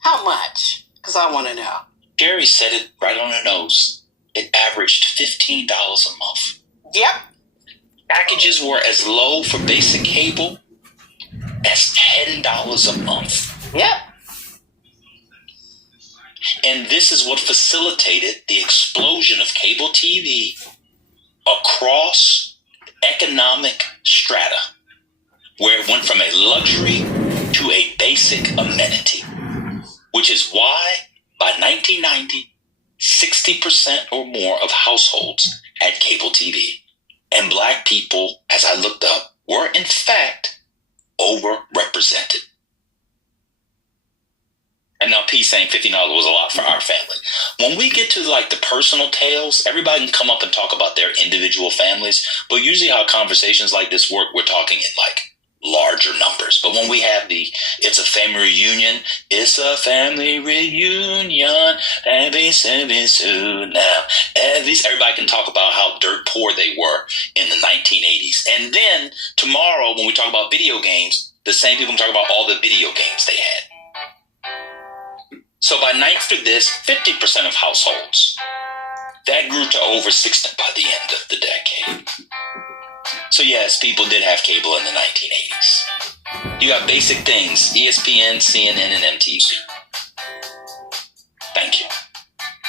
How much? Because I want to know. Jerry said it right on the nose. It averaged $15 a month. Yep. Packages were as low for basic cable as $10 a month. Yep. And this is what facilitated the explosion of cable TV across economic strata, where it went from a luxury to a basic amenity, which is why by 1990, 60% or more of households had cable TV. And black people, as I looked up, were in fact overrepresented. And now P saying $15 was a lot for our family. When we get to like the personal tales, everybody can come up and talk about their individual families. But usually how conversations like this work, we're talking in like larger numbers. But when we have it's a family reunion, it's a family reunion, every soon now. Everybody can talk about how dirt poor they were in the 1980s. And then tomorrow, when we talk about video games, the same people can talk about all the video games they had. So after this, 50% of households, that grew to over 60 by the end of the decade. So yes, people did have cable in the 1980s. You got basic things, ESPN, CNN, and MTV. Thank you.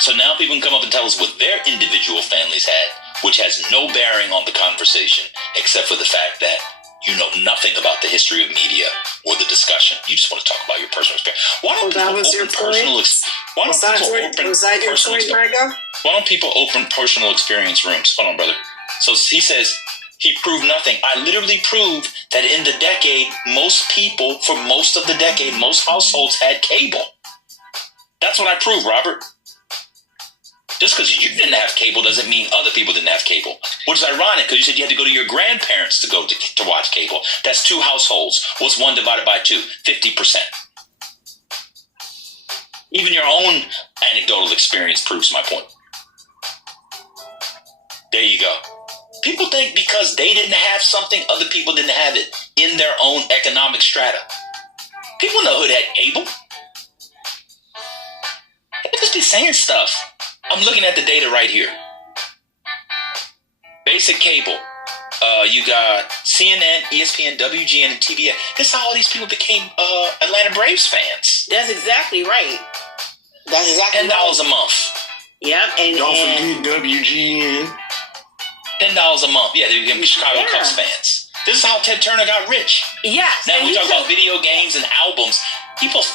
So now people can come up and tell us what their individual families had, which has no bearing on the conversation, except for the fact that you know nothing about the history of media or the discussion. You just want to talk about your personal experience. Why don't people open personal experience rooms? Hold on, brother. So he says he proved nothing. I literally proved that in the decade, most people, for most of the decade, most households had cable. That's what I proved, Robert. Just because you didn't have cable doesn't mean other people didn't have cable. Which is ironic, because you said you had to go to your grandparents to watch cable. That's 2 households. What's 1 divided by 2? 50%. Even your own anecdotal experience proves my point. There you go. People think because they didn't have something, other people didn't have it in their own economic strata. People know who had cable. They just be saying stuff. I'm looking at the data right here. Basic cable. You got CNN, ESPN, WGN, and TBS. This is how all these people became Atlanta Braves fans. That's exactly right. That's exactly $10 a month. Yep. And don't forget WGN. $10 a month. Yeah, they became Chicago Cubs fans. This is how Ted Turner got rich. Yes. Now we talk about video games and albums. People